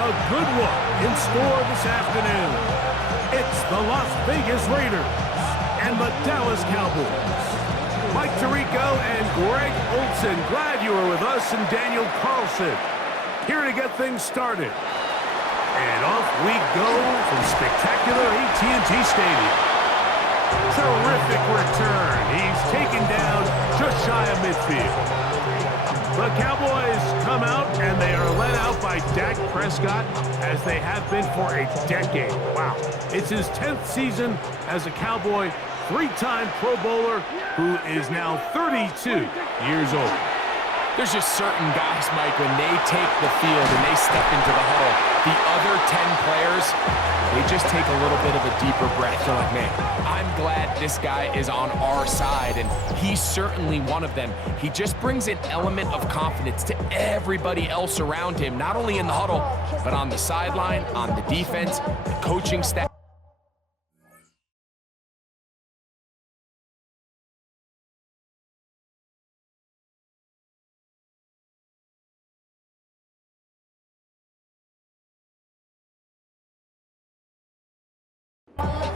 A good one in store this afternoon. It's the Las Vegas Raiders and the Dallas Cowboys. Mike Tirico and Greg Olson, glad you were with us, and Daniel Carlson here to get things started. And off we go from spectacular AT&T Stadium. Terrific return. He's taken down just shy of midfield. The Cowboys come out, and they are led out by Dak Prescott, as they have been for a decade. Wow. It's his 10th season as a Cowboy, three-time Pro Bowler, who is now 32 years old. There's just certain guys, Mike, when they take the field and they step into the huddle, the other 10 players, they just take a little bit of a deeper breath. They're like, man, I'm glad this guy is on our side, and he's certainly one of them. He just brings an element of confidence to everybody else around him, not only in the huddle, but on the sideline, on the defense, the coaching staff.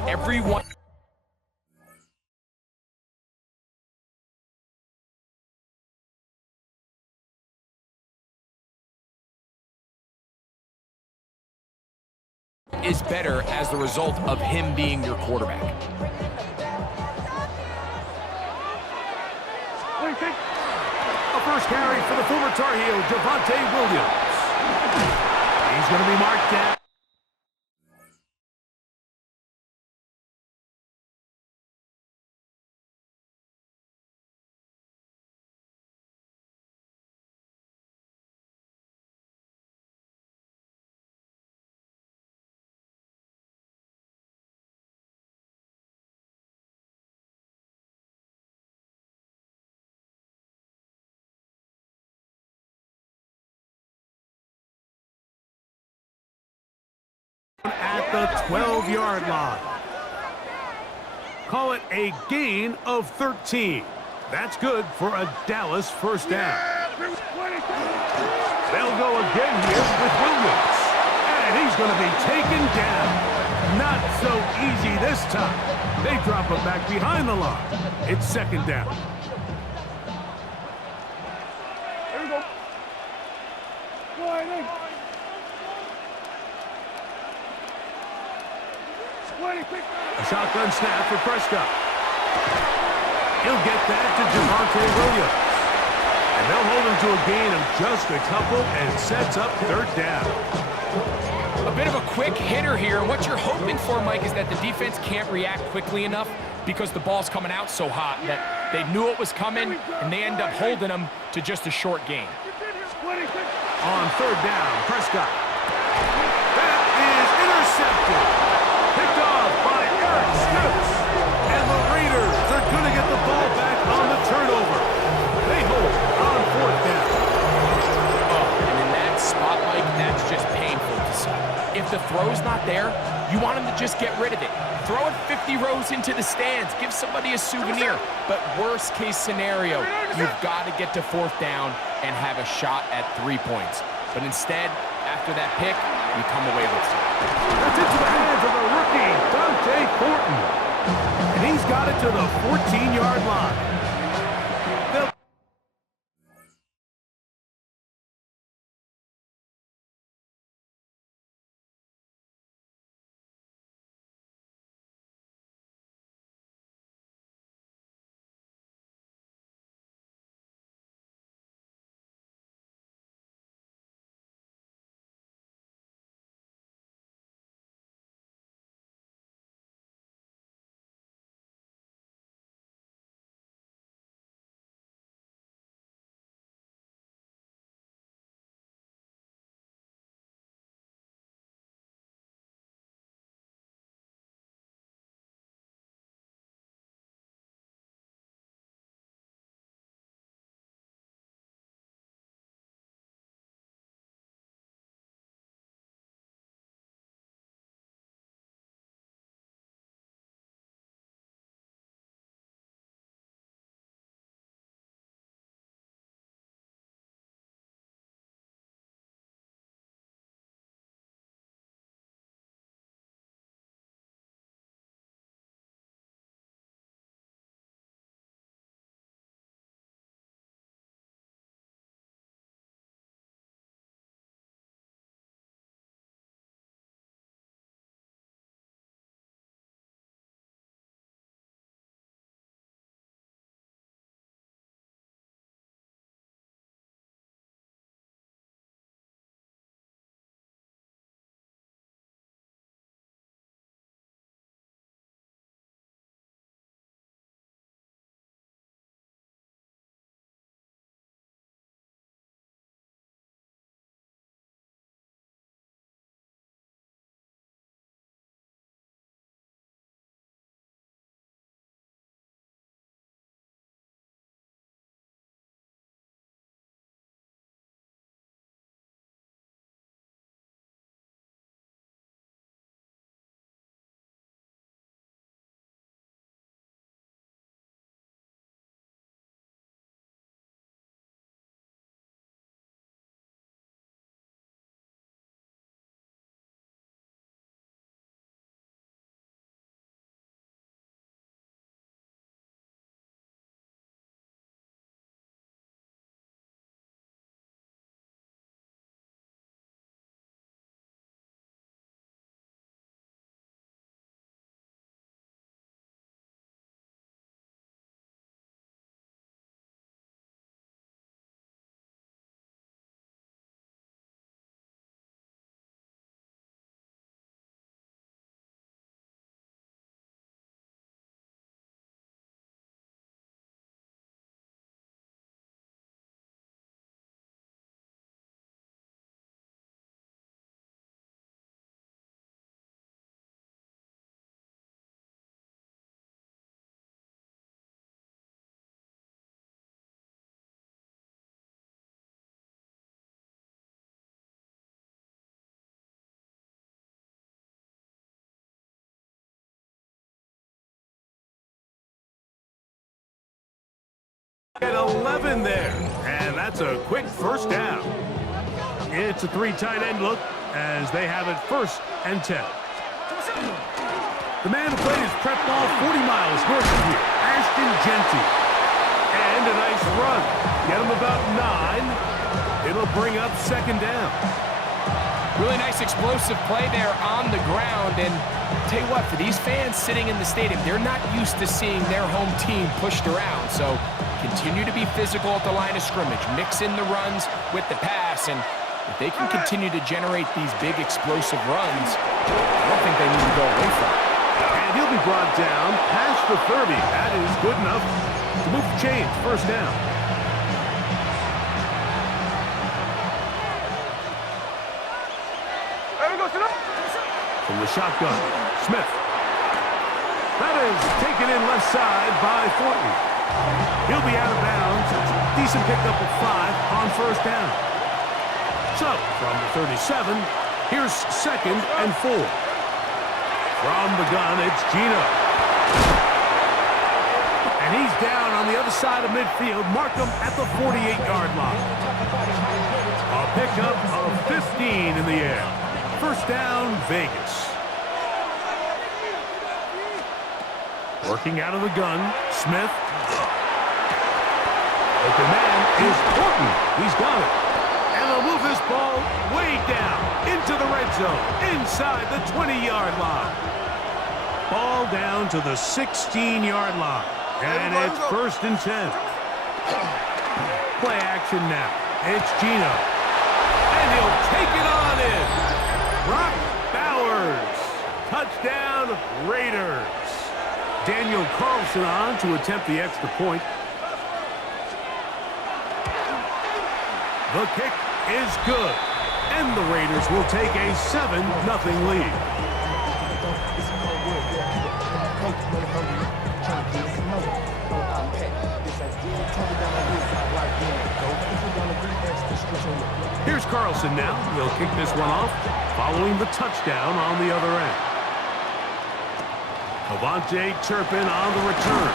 Everyone is better as the result of him being your quarterback. A first carry for the former Tar Heel, Javonte Williams. He's going to be marked down. At the 12-yard line. Call it a gain of 13. That's good for a Dallas first down. They'll go again here with Williams. And he's going to be taken down. Not so easy this time. They drop him back behind the line. It's second down. There we go. A shotgun snap for Prescott. He'll get that to Javonte Williams. And they'll hold him to a gain of just a couple, and sets up third down. A bit of a quick hitter here. What you're hoping for, Mike, is that the defense can't react quickly enough because the ball's coming out so hot that they knew it was coming, and they end up holding them to just a short gain. On third down, Prescott. That is intercepted. Picked off by Eric Stokes. And the Raiders are going to get the ball back on the turnover. They hold on fourth down. Oh, and in that spot, Mike, that's just painful to see. If the throw's not there, you want him to just get rid of it. Throw it 50 rows into the stands. Give somebody a souvenir. But worst case scenario, you've got to get to fourth down and have a shot at 3 points. But instead, after that pick, you come away with something. That's into the hands of the rookie, Dante Thornton. And he's got it to the 14-yard line. At 11 there, and that's a quick first down. It's a three tight end look as they have it 1st and 10. The man who played his prep ball 40 miles north of here, Ashton Genty. And a nice run. Get him about 9. It'll bring up 2nd down. Really nice explosive play there on the ground. And tell you what, for these fans sitting in the stadium, they're not used to seeing their home team pushed around. So continue to be physical at the line of scrimmage. Mix in the runs with the pass. And if they can continue to generate these big explosive runs, I don't think they need to go away from it. And he'll be brought down past the 30. That is good enough to move the chains. 1st down. From the shotgun, Smith. That is taken in left side by Thornton. He'll be out of bounds. Decent pickup of 5 on 1st down. So, from the 37, here's 2nd and 4. From the gun, it's Gino. And he's down on the other side of midfield. Mark him at the 48-yard line. A pickup of 15 in the air. 1st down, Vegas. Working out of the gun, Smith. Open man is Thornton. He's got it. And they'll move this ball way down into the red zone, inside the 20-yard line. Ball down to the 16-yard line. And it's 1st and 10. Play action now. It's Gino. And he'll take it on in. Brock Bowers. Touchdown, Raiders. Daniel Carlson on to attempt the extra point. The kick is good. And the Raiders will take a 7-0 lead. Here's Carlson now. He'll kick this one off, following the touchdown on the other end. Avante Turpin on the return.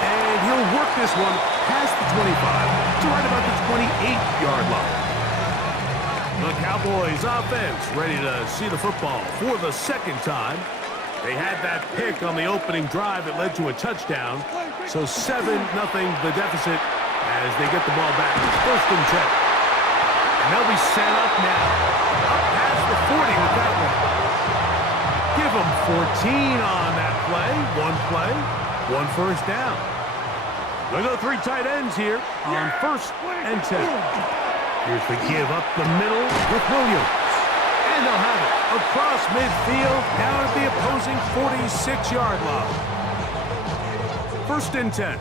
And he'll work this one past the 25 to right about the 28-yard line. The Cowboys offense ready to see the football for the 2nd time. They had that pick on the opening drive that led to a touchdown. So 7-0 the deficit as they get the ball back. 1st and 10. And they'll be set up now. Up past the 40 with that one. Give them 14 on that play. One 1st down. They'll go 3 tight ends here on 1st and 10. Here's the give up the middle with Williams. And they'll have it across midfield down at the opposing 46-yard line. 1st and 10.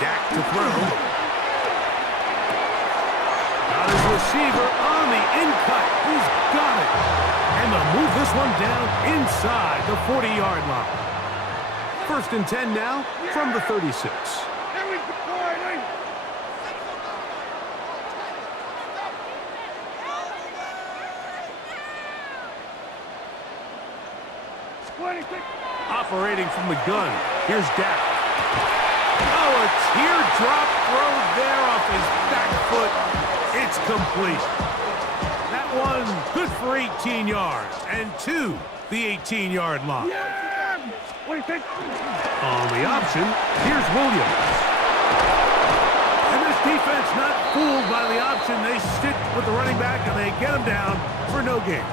Dak to throw. Got his receiver on the in-cut. He's got it. And they'll move this one down inside the 40-yard line. 1st and 10 now from the 36. Operating from the gun. Here's Dak. Oh, a teardrop throw there off his back foot. It's complete. That one good for 18 yards and to the 18-yard line. On the option, here's Williams. And this defense not fooled by the option. They stick with the running back and they get him down for no gain.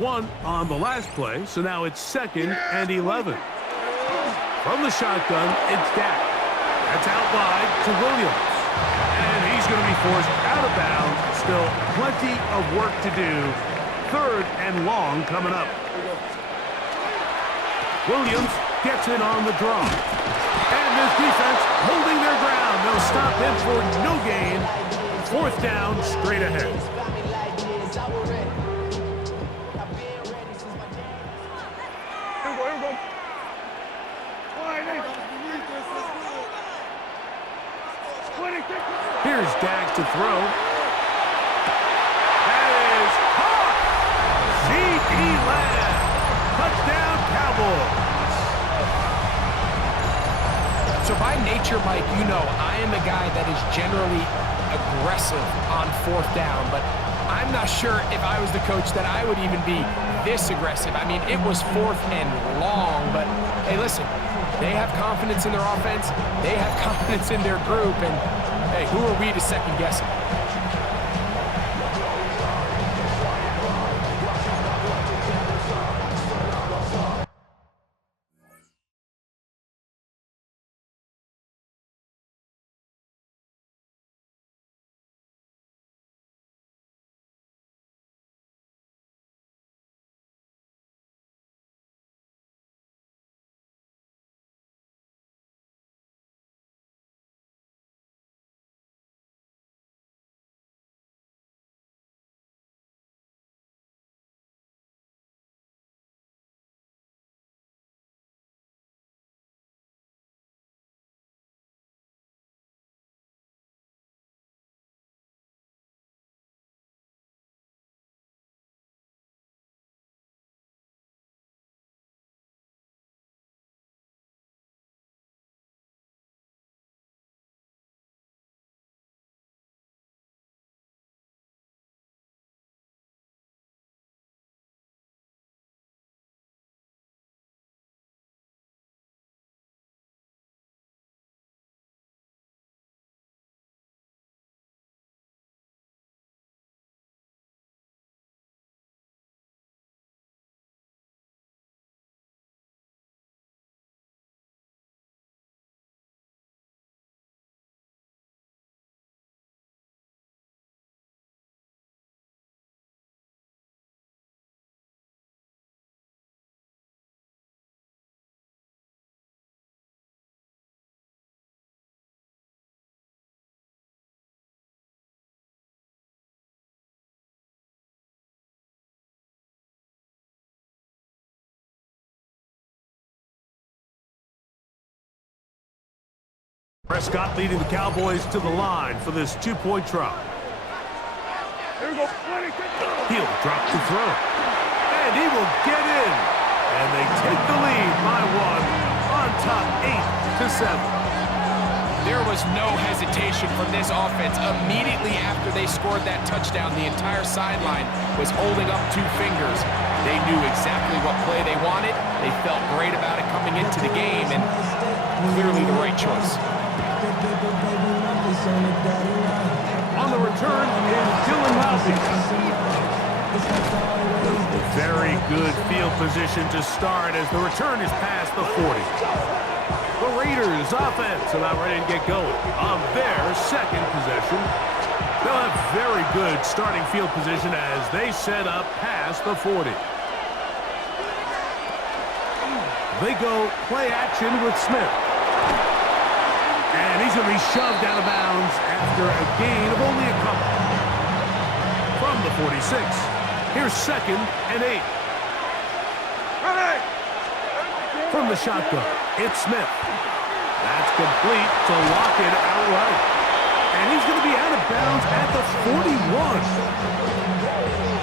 1 on the last play, so now it's 2nd and 11. From the shotgun, it's Dak. That's out wide to Williams. And he's going to be forced out of bounds. Still plenty of work to do. 3rd and long coming up. Williams gets in on the draw. And this defense holding their ground. They'll stop him for no gain. 4th down, straight ahead. Here's Dak to throw. That is caught! C.D. Lamb. Touchdown, Cowboys. So by nature, Mike, you know I am a guy that is generally aggressive on 4th down, but I'm not sure if I was the coach that I would even be this aggressive. I mean, it was 4th and long, but hey, listen, they have confidence in their offense. They have confidence in their group, and hey, who are we to second guess them? Prescott leading the Cowboys to the line for this 2-point try. He'll drop the throw. And he will get in. And they take the lead by 1 on top 8-7. There was no hesitation from this offense. Immediately after they scored that touchdown, the entire sideline was holding up 2 fingers. They knew exactly what play they wanted. They felt great about it coming into the game, and clearly the right choice. On the return is Dylan Mousy. Very good field position to start as the return is past the 40. The Raiders offense about ready to get going on their 2nd possession. They'll have very good starting field position as they set up past the 40. They go play action with Smith. And he's going to be shoved out of bounds after a gain of only a couple. From the 46, here's 2nd and 8. From the shotgun, it's Smith. That's complete to lock it outright. And he's going to be out of bounds at the 41.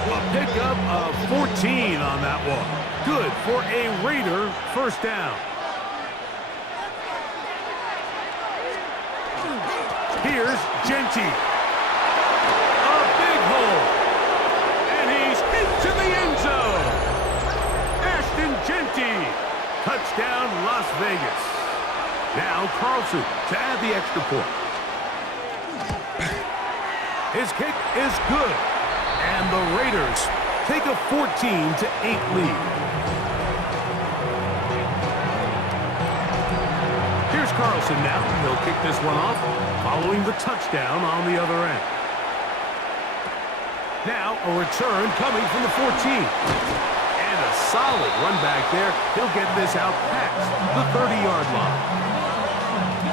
A pickup of 14 on that one. Good for a Raider 1st down. Here's Genty. A big hole. And he's into the end zone. Ashton Genty. Touchdown, Las Vegas. Now Carlson to add the extra point. His kick is good. And the Raiders take a 14-8 lead. Here's Carlson now. He'll kick this one off, following the touchdown on the other end. Now a return coming from the 14. And a solid run back there. He'll get this out past the 30-yard line.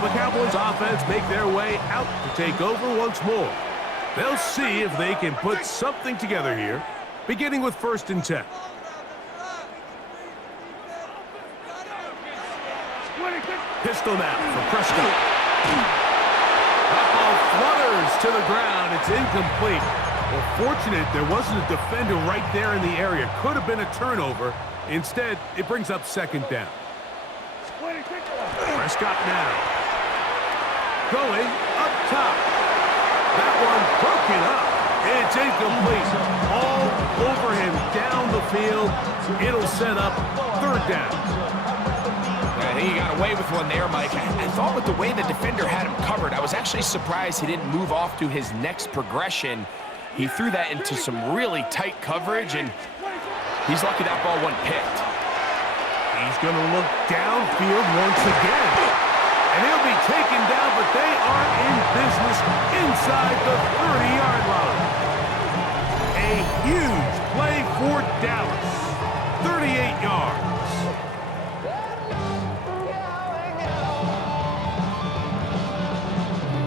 The Cowboys offense make their way out to take over once more. They'll see if they can put something together here, beginning with 1st and 10. Pistol now for Prescott. That ball flutters to the ground. It's incomplete. Well, fortunate there wasn't a defender right there in the area. Could have been a turnover. Instead, it brings up 2nd down. Prescott now. Going up top. That one broken up. It's incomplete. All over him down the field. It'll set up 3rd down. I think he got away with one there, Mike. I thought with the way the defender had him covered, I was actually surprised he didn't move off to his next progression. He threw that into some really tight coverage, and he's lucky that ball wasn't picked. He's going to look downfield once again. And he'll be taken down, but they are in business inside the 30-yard line. A huge play for Dallas. 38 yards.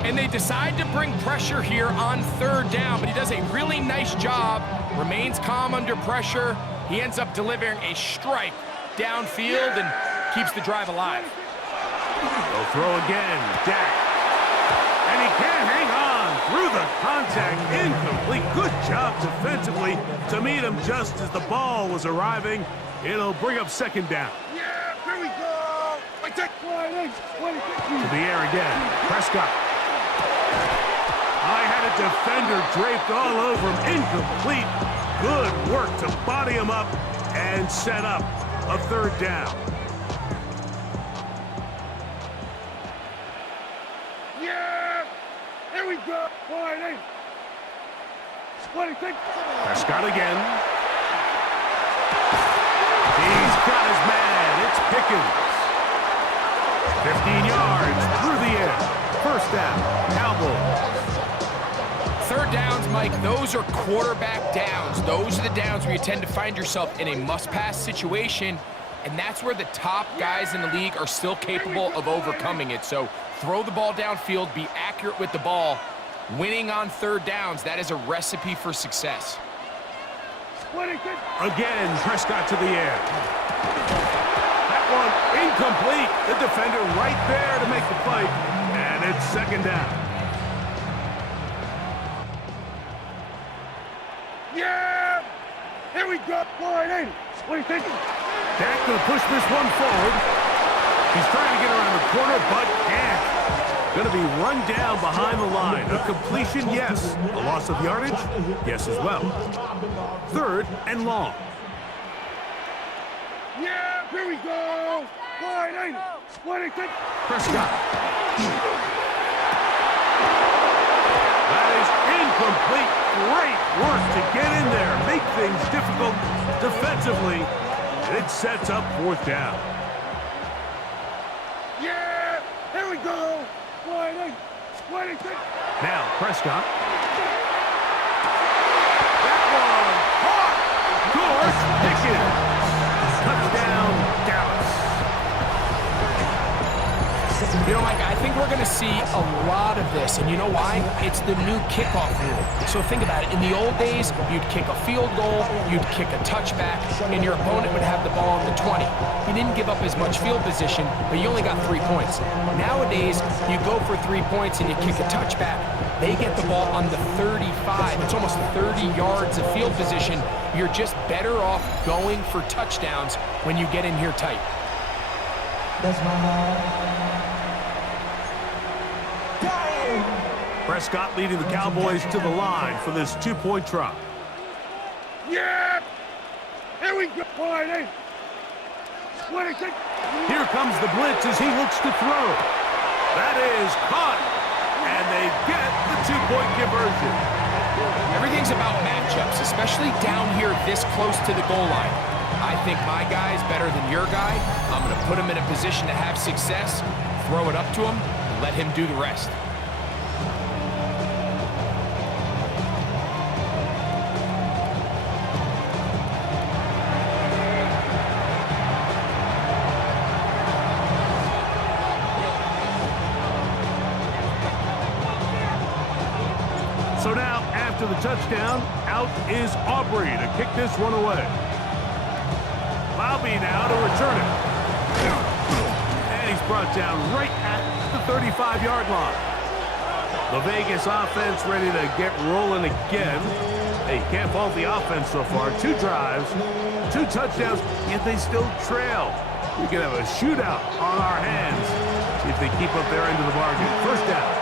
And they decide to bring pressure here on 3rd down, but he does a really nice job, remains calm under pressure. He ends up delivering a strike downfield and keeps the drive alive. They'll throw again, Dak. And he can't hang on through the contact. Incomplete. Good job defensively to meet him just as the ball was arriving. It'll bring up 2nd down. Yeah, here we go. To the air again. Prescott. I had a defender draped all over him. Incomplete. Good work to body him up and set up a 3rd down. Yeah, here we go. Prescott again. He's got his man. It's Pickens. 15 yards through the air. 1st down. Cowboys. 3rd downs, Mike, those are quarterback downs. Those are the downs where you tend to find yourself in a must-pass situation, and that's where the top guys in the league are still capable of overcoming it. So throw the ball downfield, be accurate with the ball. Winning on 3rd downs, that is a recipe for success. Again, Prescott to the air. That one incomplete. The defender right there to make the play, and it's 2nd down. Yeah, here we go. What do you think? Dak going to push this one forward. He's trying to get around the corner, but can't. Going to be run down behind the line. A completion, yes. A loss of yardage, yes as well. 3rd and long. Yeah, here we go. What do you think? Prescott. That is incomplete. Great work to get in there. Make things difficult defensively. It sets up 4th down. Yeah, here we go. What do you think? Now, Prescott. That one caught. George Pickens. Touchdown, Dallas. You know, Mike, I think we're going to see a lot of this, and you know why? It's the new kickoff rule. So think about it. In the old days, you'd kick a field goal, you'd kick a touchback, and your opponent would have the ball on the 20. You didn't give up as much field position, but you only got 3 points. Nowadays, you go for 3 points and you kick a touchback. They get the ball on the 35. It's almost 30 yards of field position. You're just better off going for touchdowns when you get in here tight. That's my heart. Prescott leading the Cowboys to the line for this 2-point try. Yeah! Here we go! What do you think? Here comes the blitz as he looks to throw. That is caught, and they get the 2-point conversion. Everything's about matchups, especially down here this close to the goal line. I think my guy is better than your guy. I'm going to put him in a position to have success, throw it up to him, and let him do the rest. So now, after the touchdown, out is Aubrey to kick this one away. Laube now to return it. And he's brought down right at the 35-yard line. The Vegas offense ready to get rolling again. Hey, you can't fault the offense so far. 2 drives, 2 touchdowns, yet they still trail. We could have a shootout on our hands. See if they keep up their end of the bargain. First down.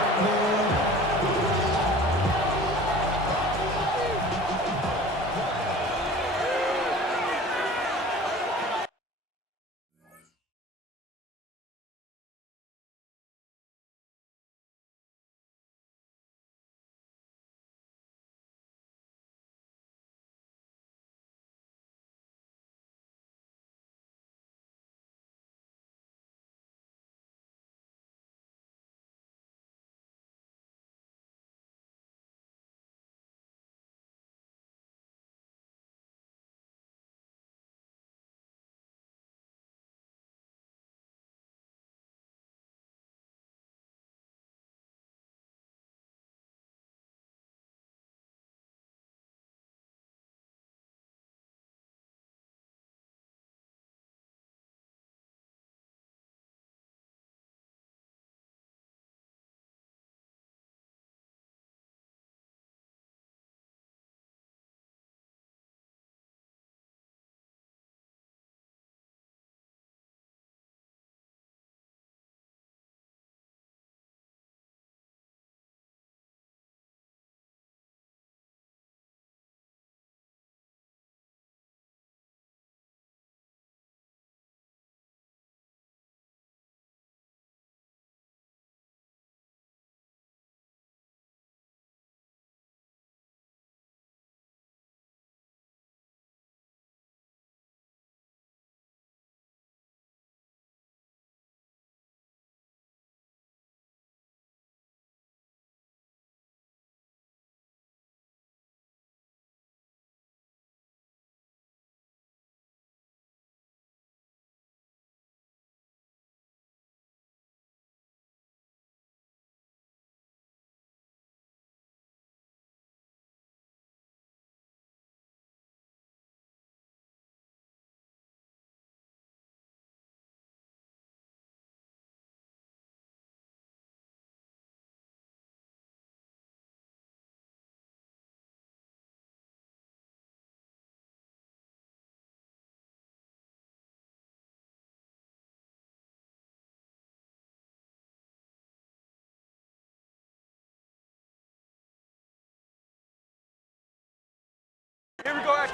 Here we go, Ash.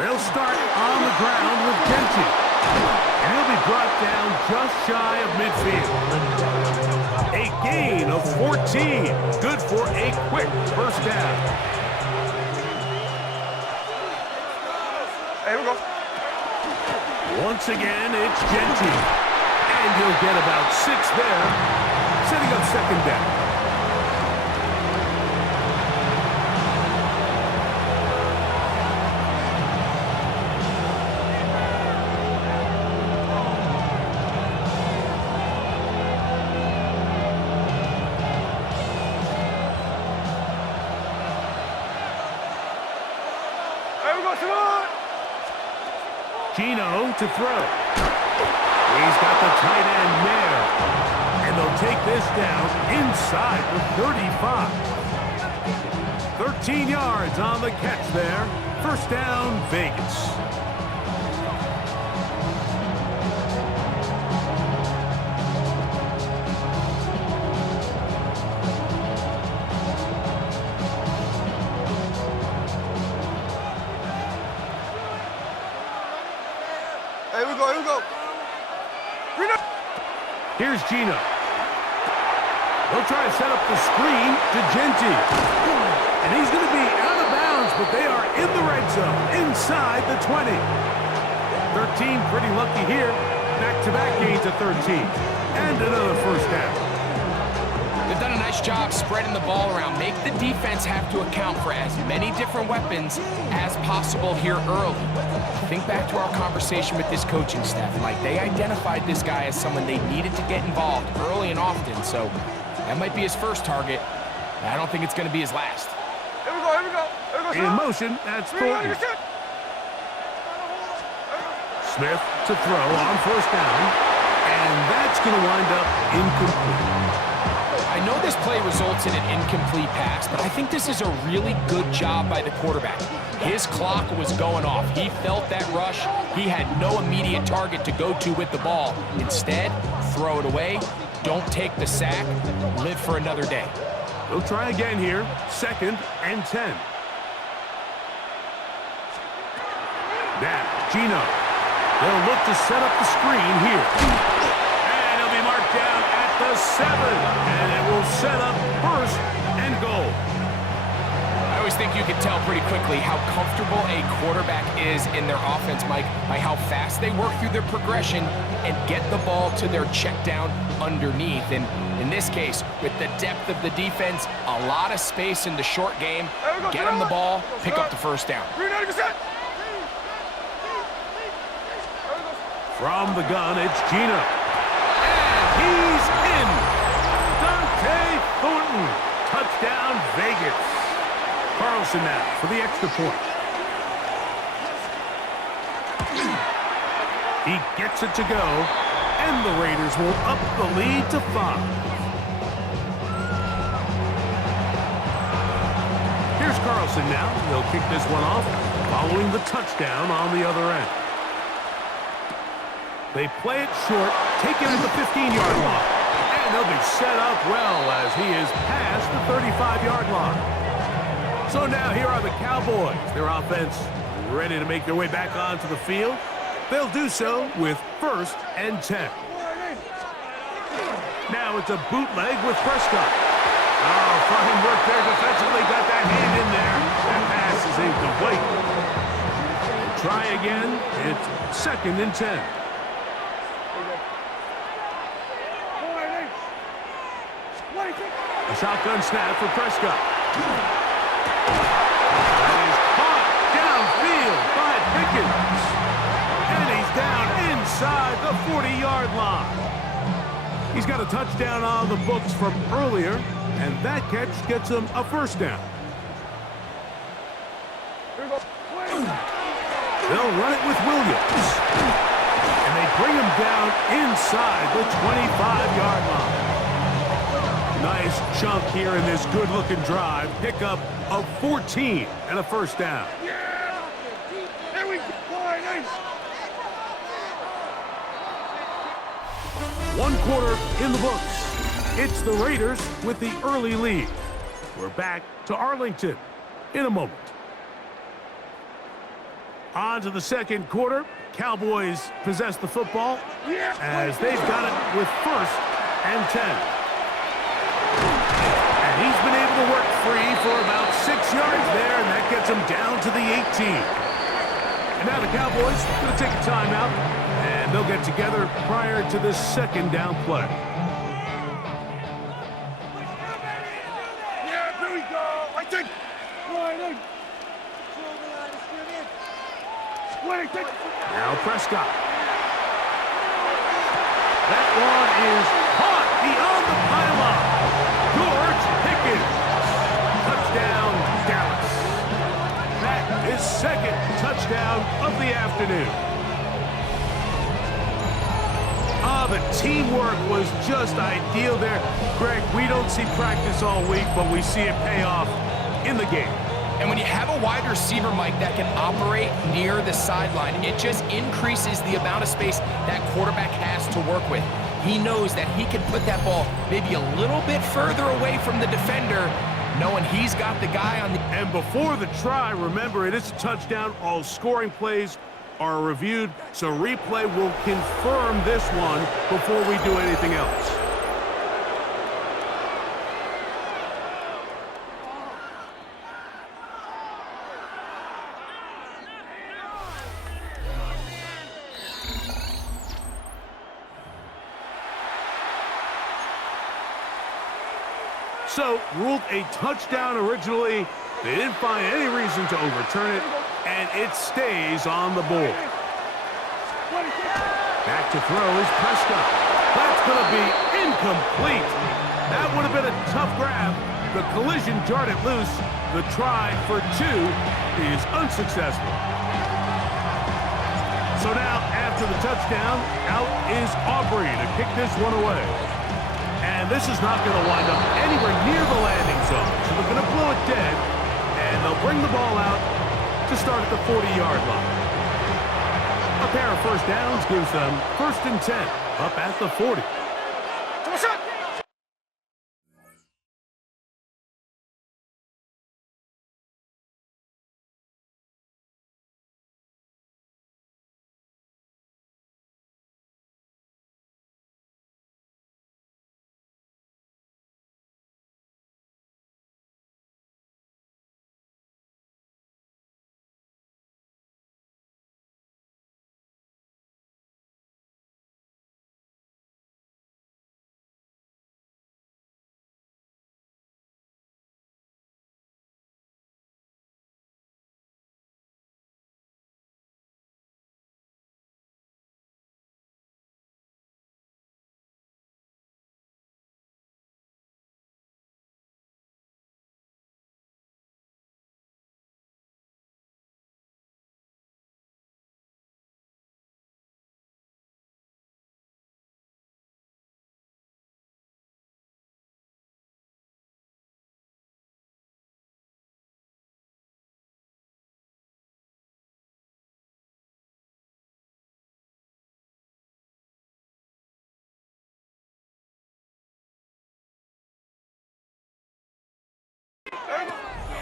They'll start on the ground with Genty. And he'll be brought down just shy of midfield. A gain of 14. Good for a quick first down. Here we go. Once again, it's Genty. And he'll get about 6 there, setting up second down. Gino to throw. He's got the tight end there. And they'll take this down inside the 35. 13 yards on the catch there. First down, Vegas. Here we go, here we go. Here's Gino. They'll try to set up the screen to Genty. And he's going to be out of bounds, but they are in the red zone, inside the 20. 13, pretty lucky here. Back-to-back gains of 13. And another first down. They've done a nice job spreading the ball around. Make the defense have to account for as many different weapons as possible here early. Think back to our conversation with this coaching staff. Like, they identified this guy as someone they needed to get involved early and often. So that might be his first target. I don't think it's going to be his last. Here we go, here we go. Here we go. In motion, that's Thornton. Smith to throw on first down. And that's going to wind up incomplete. I know this play results in an incomplete pass, but I think this is a really good job by the quarterback. His clock was going off. He felt that rush. He had no immediate target to go to with the ball. Instead, throw it away. Don't take the sack. Live for another day. They'll try again here. 2nd and 10. Now, Gino. They'll look to set up the screen here. And he'll be marked down at the 7. And it will set up 1st and goal. I always think you can tell pretty quickly how comfortable a quarterback is in their offense, Mike, by how fast they work through their progression and get the ball to their check down underneath. And in this case, with the depth of the defense, a lot of space in the short game, get them the ball, pick up the first down. 90%. From the gun, it's Gino. And he's in. Dante Thornton. Touchdown, Vegas. Carlson now for the extra point. He gets it to go, and the Raiders will up the lead to 5. Here's Carlson now. He'll kick this one off, following the touchdown on the other end. They play it short, take it at the 15-yard line. And they'll be set up well as he is past the 35-yard line. So now here are the Cowboys. Their offense ready to make their way back onto the field. They'll do so with 1st and 10. Now it's a bootleg with Prescott. Oh, fine work there defensively. Got that hand in there. That pass is incomplete. They'll try again. It's 2nd and 10. A shotgun snap for Prescott. That is caught downfield by Pickens. And he's down inside the 40-yard line. He's got a touchdown on the books from earlier, and that catch gets him a first down. They'll run it with Williams. And they bring him down inside the 25-yard line. Nice chunk here in this good-looking drive. Pickup of 14 and a first down. Yeah! There we go. 1 quarter in the books. It's the Raiders with the early lead. We're back to Arlington in a moment. On to the 2nd quarter. Cowboys possess the football as they've got it with 1st and 10. And he's been able to work free for about 6 yards there, and that gets him down to the 18. And now the Cowboys going to take a timeout, and they'll get together prior to this 2nd down play. Yeah, here we go. I think. Now Prescott. That one is caught beyond the pylon. George Pickens. Touchdown, Dallas. That is 2nd touchdown of the afternoon. The teamwork was just ideal there. Greg, we don't see practice all week, but we see it pay off in the game. And when you have a wide receiver, Mike, that can operate near the sideline, it just increases the amount of space that quarterback has to work with. He knows that he can put that ball maybe a little bit further away from the defender, knowing he's got the guy on the... And before the try, remember, it is a touchdown. All scoring plays are reviewed, so replay will confirm this one before we do anything else. So, ruled a touchdown originally. They didn't find any reason to overturn it, and it stays on the board. Back to throw is Prescott. That's going to be incomplete. That would have been a tough grab. The collision jarred it loose. The try for 2 is unsuccessful. So now, after the touchdown, out is Aubrey to kick this one away. And this is not going to wind up anywhere near the landing zone. So they're going to blow it dead, and they'll bring the ball out to start at the 40-yard line. A pair of first downs gives them 1st and 10 up at the 40.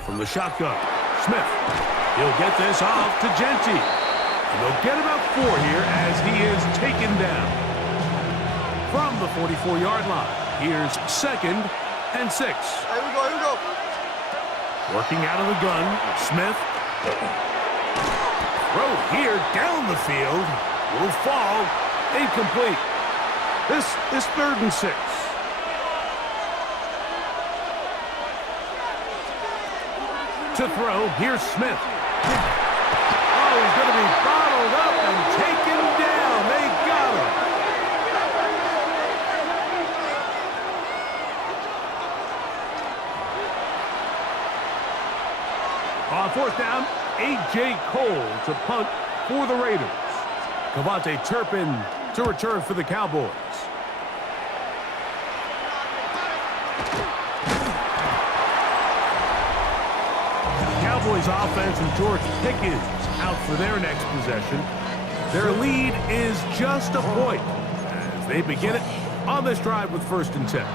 From the shotgun, Smith. He'll get this off to Genty. And they'll get about 4 here as he is taken down. From the 44-yard line, here's 2nd and 6. Here we go. Working out of the gun, Smith. Throw here down the field. Will fall. Incomplete. This is 3rd and 6. To throw, here's Smith. Oh, he's going to be bottled up and taken down. They got him. On 4th down, A.J. Cole to punt for the Raiders. Cavante Turpin to return for the Cowboys. Cowboys offense and George Pickens out for their next possession. Their lead is just a point as they begin it on this drive with 1st and 10.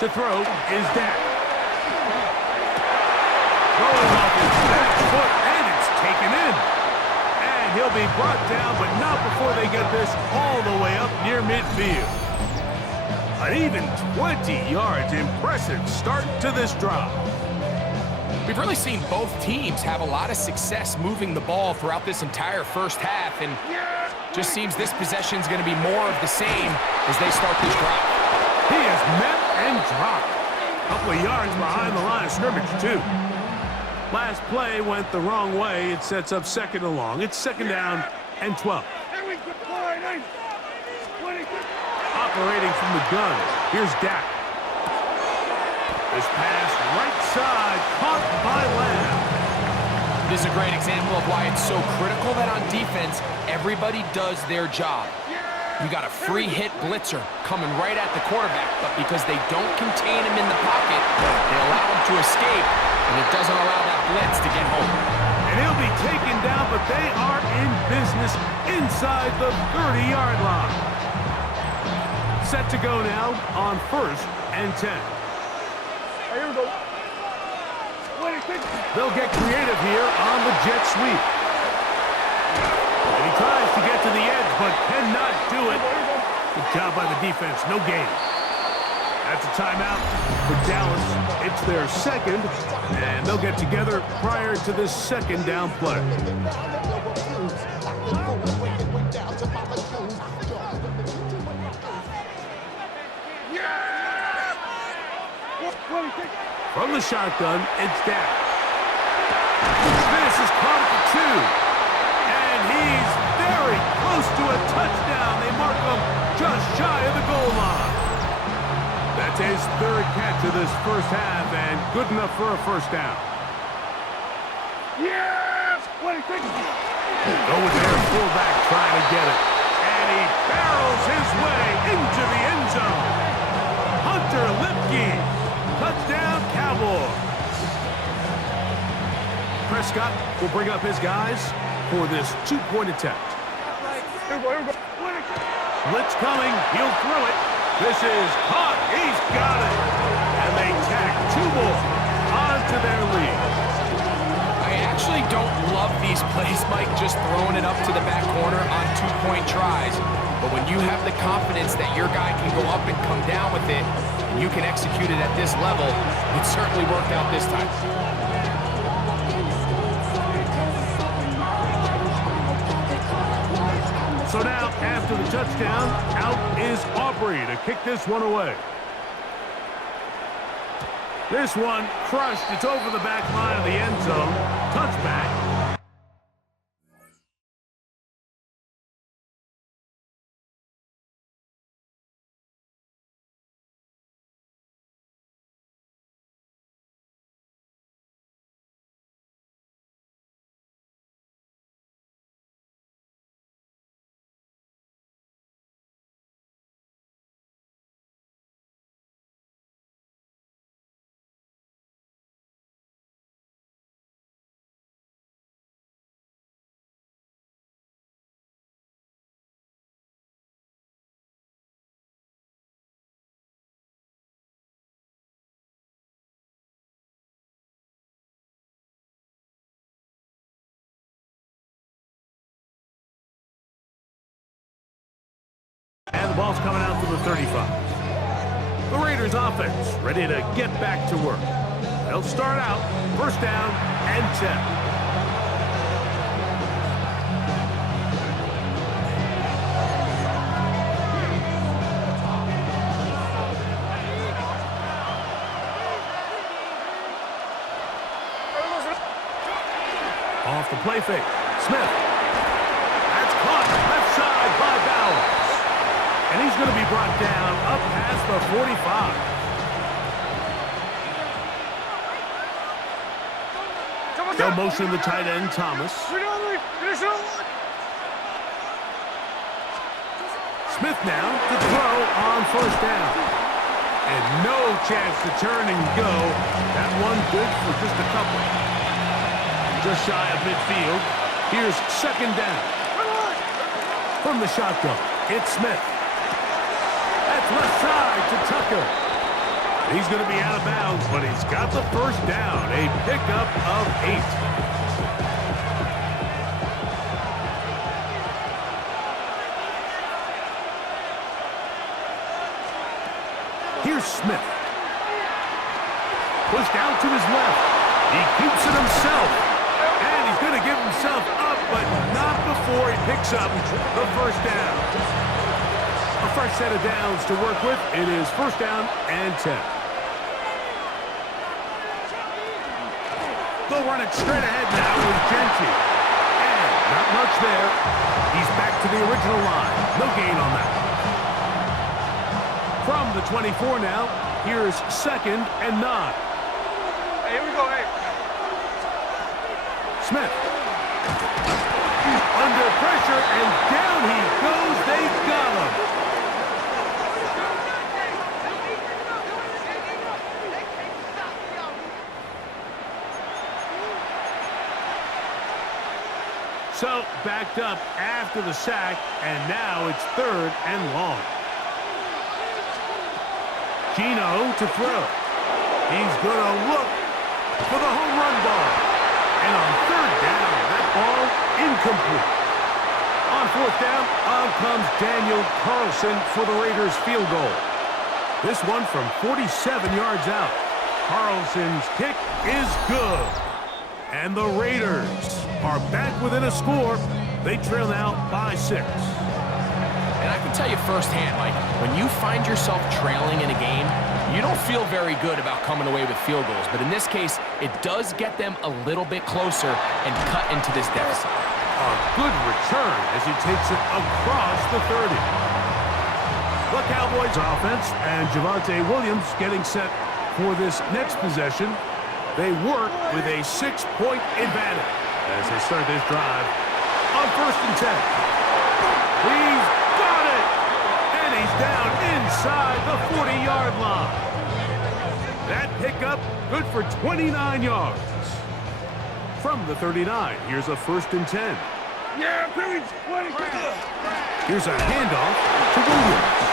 To throw is Dak. Throwing off his back foot, and it's taken in. And he'll be brought down, but not before they get this all the way up near midfield. An even 20 yards. Impressive start to this drive. We've really seen both teams have a lot of success moving the ball throughout this entire first half, and just seems this possession is going to be more of the same as they start this drive. He is met and dropped. A couple of yards behind the line of scrimmage, too. Last play went the wrong way. It sets up 2nd and long. It's 2nd down and 12. Operating from the gun, here's Dak. This pass right side, caught by Lamb. This is a great example of why it's so critical that on defense, everybody does their job. You got a free hit blitzer coming right at the quarterback, but because they don't contain him in the pocket, they allow him to escape, and it doesn't allow that blitz to get home. And he'll be taken down, but they are in business inside the 30-yard line. Set to go now on 1st and 10. Here we go. They'll get creative here on the jet sweep. And he tries to get to the edge, but cannot do it. Good job by the defense. No gain. That's a timeout for Dallas. It's their 2nd, and they'll get together prior to this 2nd down play. From the shotgun, it's down. Smith is caught at the 2. And he's very close to a touchdown. They mark him just shy of the goal line. That's his third catch of this first half, and good enough for a first down. Yes! Go with their fullback trying to get it. And he barrels his way into the end zone. Hunter Lipke. Touchdown, Cowboys. Prescott will bring up his guys for this two-point attempt. Blitz coming. He'll throw it. This is caught. He's got it. And they tack 2 more onto their lead. I actually don't love these plays, Mike, just throwing it up to the back corner on 2-point tries. But when you have the confidence that your guy can go up and come down with it, and you can execute it at this level, it certainly worked out this time. So now, after the touchdown, out is Aubrey to kick this one away. This one crushed. It's over the back line of the end zone. Touchback. And the ball's coming out to the 35. The Raiders offense ready to get back to work. They'll start out first down and 10. Off the play fake. Smith. That's caught. Left side by Bowers. And he's going to be brought down up past the 45. They'll motion the tight end, Thomas. Smith now to throw on first down. And no chance to turn and go. That one good for just a couple. Just shy of midfield. Here's second down. From the shotgun, it's Smith. That's left side to Tucker. He's going to be out of bounds, but he's got the first down. A pickup of 8. Here's Smith. Pushed out to his left. He keeps it himself. And he's going to give himself up, but not before he picks up the first down. A fresh set of downs to work with. It is first down and 10. They'll run it straight ahead now with Genty. And not much there. He's back to the original line. No gain on that. From the 24 now, here's second and 9. Hey, here we go, hey. Smith. Under pressure, and down he goes. They got him. So, backed up after the sack, and now it's third and long. Gino to throw. He's going to look for the home run ball. And on third down, that ball incomplete. On fourth down, on comes Daniel Carlson for the Raiders field goal. This one from 47 yards out. Carlson's kick is good. And the Raiders are back within a score. They trail now by 6. And I can tell you firsthand, Mike, when you find yourself trailing in a game, you don't feel very good about coming away with field goals. But in this case, it does get them a little bit closer and cut into this deficit. A good return as he takes it across the 30. The Cowboys offense and Javonte Williams getting set for this next possession. They work with a 6-point advantage as they start this drive on 1st and 10. He's got it! And he's down inside the 40-yard line. That pickup good for 29 yards. From the 39, here's a 1st and 10. Yeah, Billy, 20. Here's a handoff to Williams.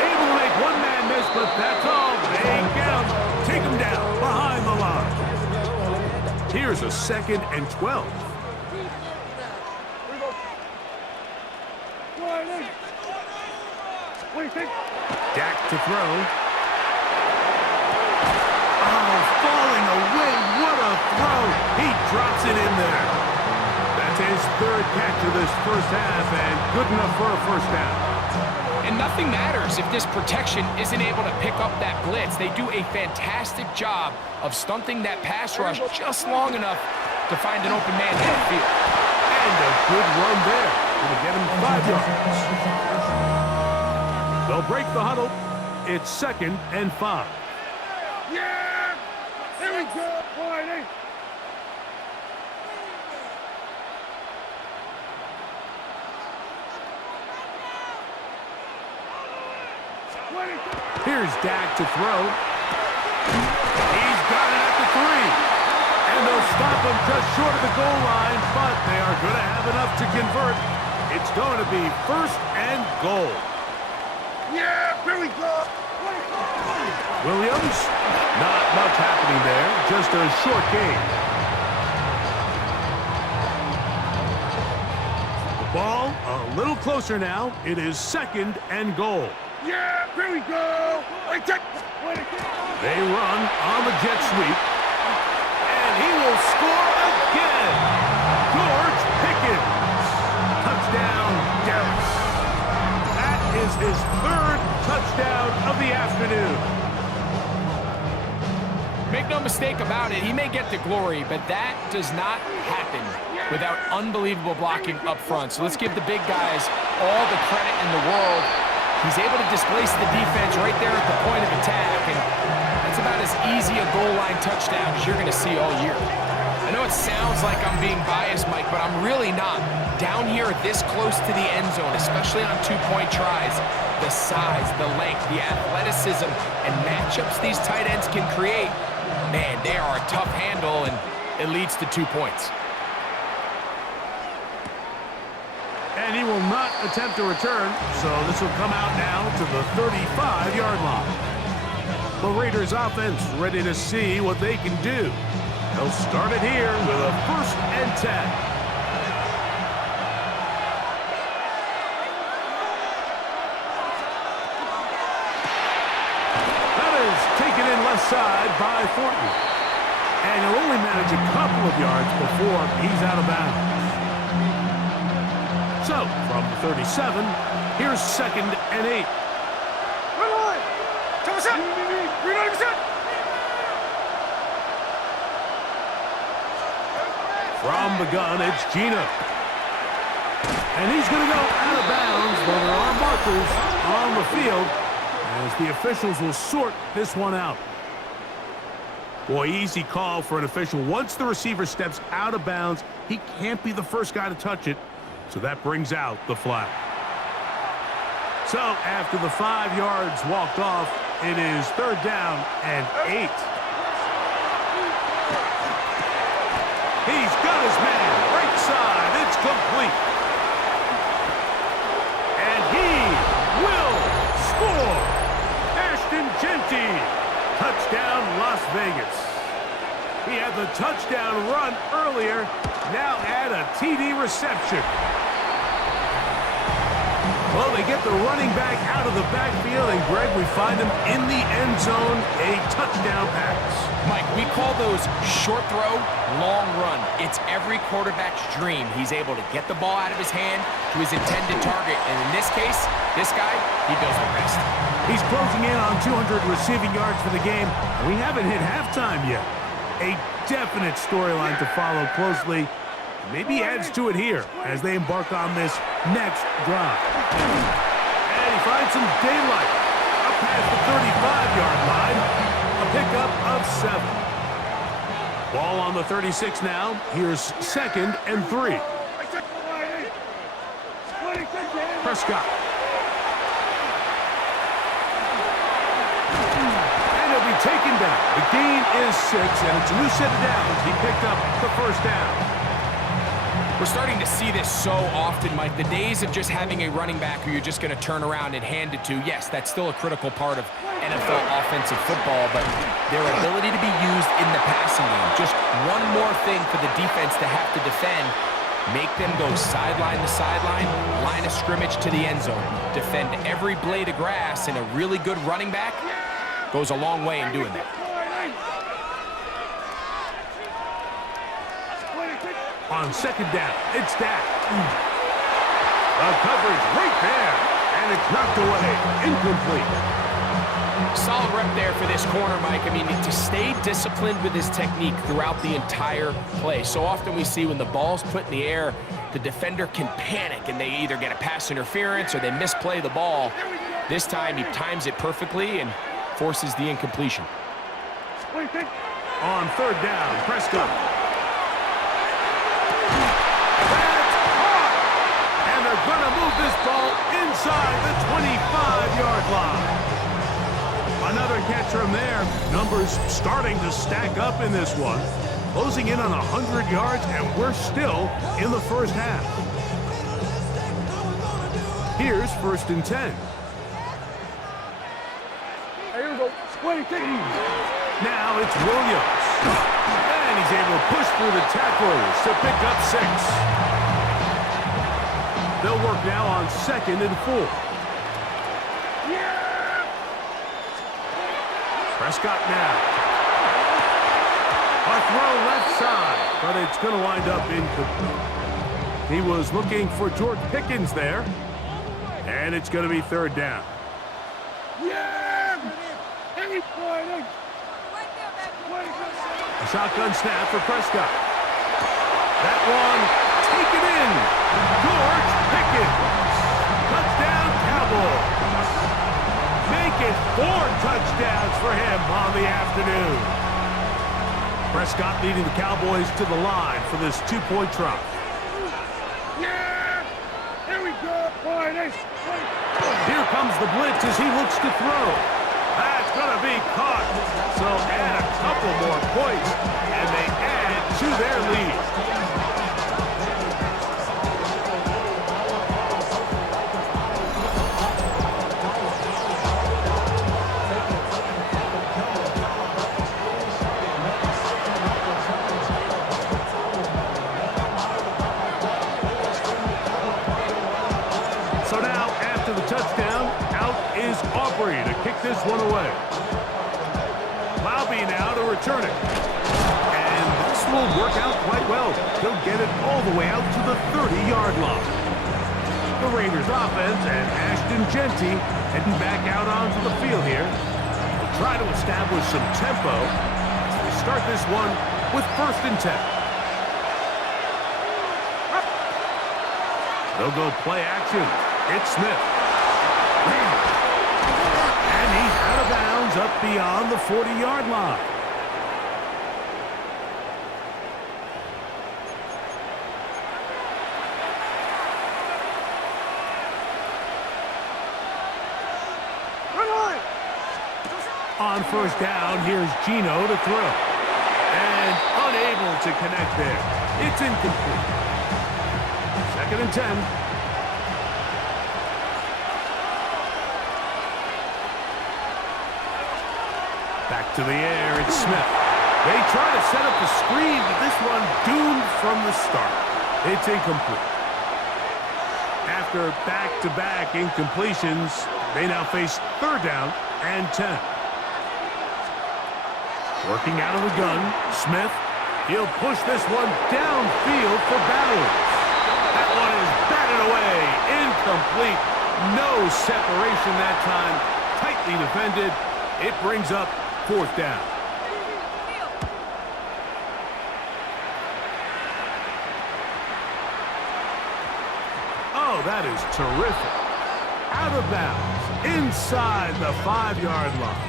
Able to make one man miss, but that's all. They get him. Take him down behind the line. Here's a 2nd and 12. Dak to throw. Oh, falling away. What a throw. He drops it in there. That's his 3rd catch of this first half, and good enough for a 1st down. And nothing matters if this protection isn't able to pick up that blitz. They do a fantastic job of stunting that pass rush just long enough to find an open man downfield. And a good run there. Going to get him 5 yards. They'll break the huddle. It's 2nd and 5. Yeah! Here we go, 20. Here's Dak to throw. He's got it at the 3. And they'll stop him just short of the goal line, but they are going to have enough to convert. It's going to be 1st and goal. Yeah, here we go. Williams, not much happening there, just a short game. The ball a little closer now. It is 2nd and goal. Yeah, here we go. They run on the jet sweep. And he will score again. George Pickens. Touchdown, Dallas. That is his 3rd touchdown of the afternoon. Make no mistake about it, he may get the glory, but that does not happen without unbelievable blocking up front. So let's give the big guys all the credit in the world. He's able to displace the defense right there at the point of attack, and that's about as easy a goal line touchdown as you're going to see all year. I know it sounds like I'm being biased, Mike, but I'm really not. Down here this close to the end zone, especially on 2-point tries, the size, the length, the athleticism, and matchups these tight ends can create, man, they are a tough handle, and it leads to 2 points. And he will not attempt to return, so this will come out now to the 35-yard line. The Raiders offense ready to see what they can do. They'll start it here with a 1st and 10. That is taken in left side by Thornton. And he'll only manage a couple of yards before he's out of bounds. So, from the 37, here's 2nd and 8. From the gun, it's Gino. And he's going to go out of bounds, though there are markers on the field as the officials will sort this one out. Boy, easy call for an official. Once the receiver steps out of bounds, he can't be the first guy to touch it. So that brings out the flag. So after the 5 yards walked off, it is 3rd down and 8. He's got his man right side. It's complete. And he will score. Ashton Genty. Touchdown, Las Vegas. He had the touchdown run earlier. Now add a TD reception. Well, they get the running back out of the backfield, and Greg, we find him in the end zone, a touchdown pass. Mike, we call those short throw, long run. It's every quarterback's dream. He's able to get the ball out of his hand to his intended target. And in this case, this guy, he does the rest. He's closing in on 200 receiving yards for the game. We haven't hit halftime yet. A definite storyline to follow closely. Maybe adds to it here as they embark on this next drive. And he finds some daylight up past the 35-yard line. A pickup of 7. Ball on the 36 now. Here's 2nd and 3. Prescott. And he'll be taken down. The gain is 6, and it's a new set of downs. He picked up the first down. We're starting to see this so often, Mike. The days of just having a running back who you're just going to turn around and hand it to, yes, that's still a critical part of NFL offensive football, but their ability to be used in the passing game, just one more thing for the defense to have to defend, make them go sideline to sideline, line of scrimmage to the end zone, defend every blade of grass, and a really good running back goes a long way in doing that. On 2nd down, it's Dak. The coverage right there, and it's knocked away, incomplete. Solid rep there for this corner, Mike. I mean, to stay disciplined with his technique throughout the entire play. So often we see when the ball's put in the air, the defender can panic, and they either get a pass interference or they misplay the ball. This time, he times it perfectly and forces the incompletion. On 3rd down, Prescott. They're going to move this ball inside the 25-yard line. Another catch from there. Numbers starting to stack up in this one. Closing in on 100 yards, and we're still in the first half. Here's 1st and 10. Here we go. Now it's Williams. And he's able to push through the tacklers to pick up 6. They'll work now on 2nd and 4. Prescott now. A throw left side, but it's going to wind up incomplete. He was looking for George Pickens there, and it's going to be 3rd down. A shotgun snap for Prescott. That one taken in. George Pickens. Touchdown, Cowboys. Make it 4 touchdowns for him on the afternoon. Prescott leading the Cowboys to the line for this 2-point try. Yeah! Here we go, boys. Here comes the blitz as he looks to throw. That's going to be caught. So add a couple more points, and they add to their lead. To kick this one away. Laube now to return it. And this will work out quite well. He'll get it all the way out to the 30-yard line. The Raiders offense and Ashton Genty heading back out onto the field here. They'll try to establish some tempo as they start this one with 1st and 10. They'll go play action. It's Smith. Out of bounds up beyond the 40-yard line. On 1st down, here's Gino to throw. And unable to connect there. It's incomplete. 2nd and 10. Back to the air, it's Smith. They try to set up the screen, but this one doomed from the start. It's incomplete. after back-to-back incompletions. They now face third down and 10. Working out of the gun, Smith. He'll push this one downfield for Bowers. That one is batted away. Incomplete. No separation that time. Tightly defended. It brings up fourth down. Oh, that is terrific. Out of bounds, inside the 5-yard line.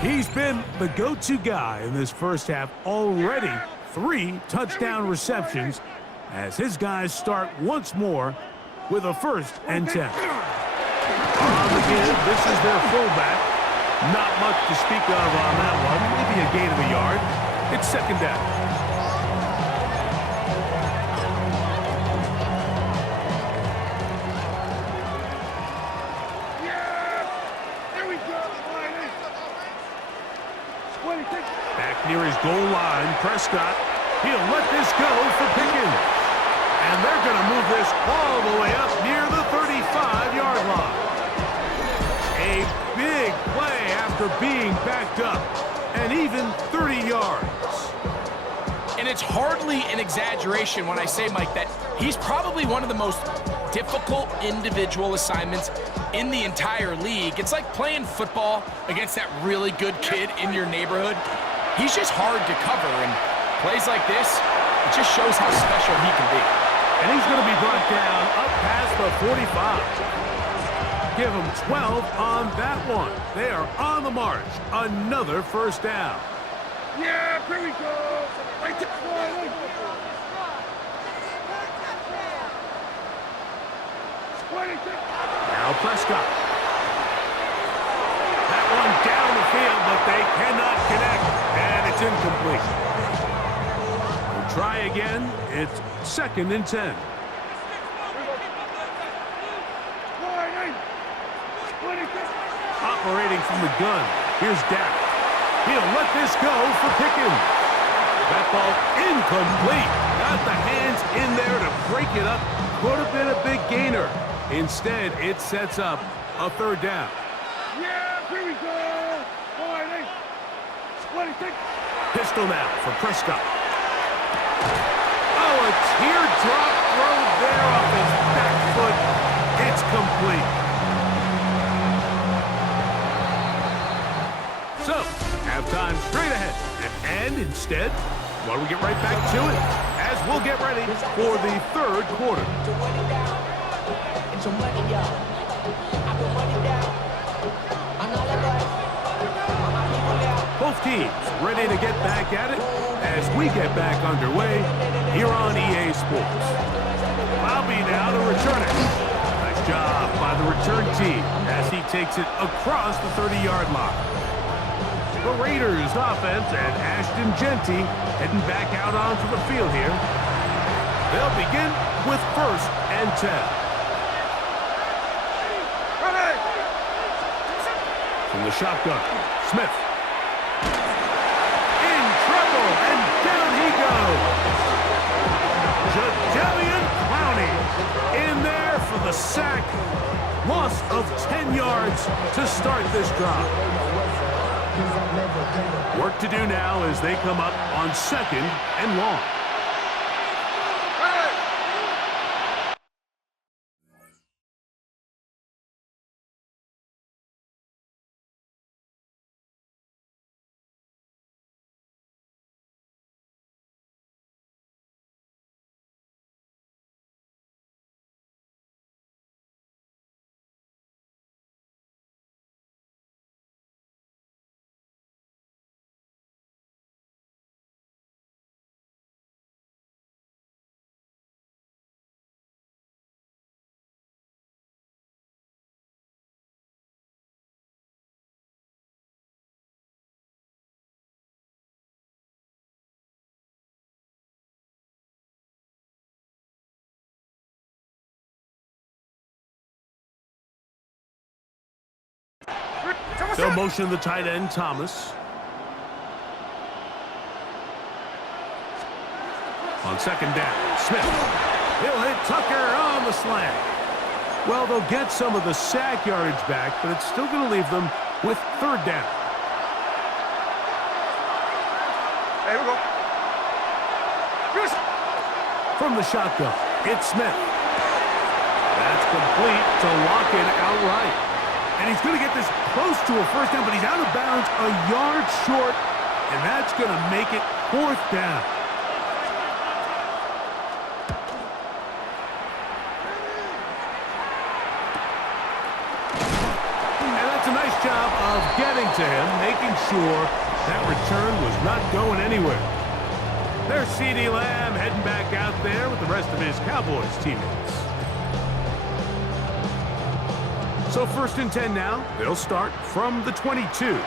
He's been the go-to guy in this first half already. 3 touchdown receptions as his guys start once more with a first and 10. On the give, this is their fullback. Not much to speak of on that one. Maybe a gain of a yard. It's second down. Back near his goal line, Prescott. He'll let this go for Pickens. And they're going to move this all the way up near the 35-yard line. A big play after being backed up, and even 30 yards. And it's hardly an exaggeration when I say, Mike, that he's probably one of the most difficult individual assignments in the entire league. It's like playing football against that really good kid in your neighborhood. He's just hard to cover, and plays like this, it just shows how special he can be. And he's going to be brought down up past the 45. Give him 12 on that one. They are on the march. Another first down. Yeah, here we go. Right to Now Prescott. That one down the field, but they cannot connect, and it's incomplete. We'll try again. It's second and 10. Operating from the gun. Here's Dak. He'll let this go for Pickens. That ball incomplete. Got the hands in there to break it up. Could have been a big gainer. Instead, it sets up a third down. Yeah, here we go. Pistol now for Prescott. Oh, a teardrop throw there off his back foot. It's complete. So, halftime straight ahead. And instead, why don't we get right back to it as we'll get ready for the third quarter. Both teams ready to get back at it as we get back underway here on EA Sports. Bobby now to return it. Nice job by the return team as he takes it across the 30-yard line. The Raiders offense and Ashton Genty heading back out onto the field here. They'll begin with first and 10. From the shotgun, Smith. In trouble, and down he goes. Jadavian Clowney in there for the sack. Loss of 10 yards to start this drive. Work to do now as they come up on 2nd and long. They'll motion the tight end, Thomas. On 2nd down, Smith. He'll hit Tucker on the slant. Well, they'll get some of the sack yardage back, but it's still going to leave them with 3rd down. Here we go. From the shotgun, it's Smith. That's complete to lock it outright. And he's going to get this close to a 1st down, but he's out of bounds a yard short, and that's going to make it 4th down. And that's a nice job of getting to him, making sure that return was not going anywhere. There's CeeDee Lamb heading back out there with the rest of his Cowboys teammates. So 1st and 10 now. They'll start from the 22.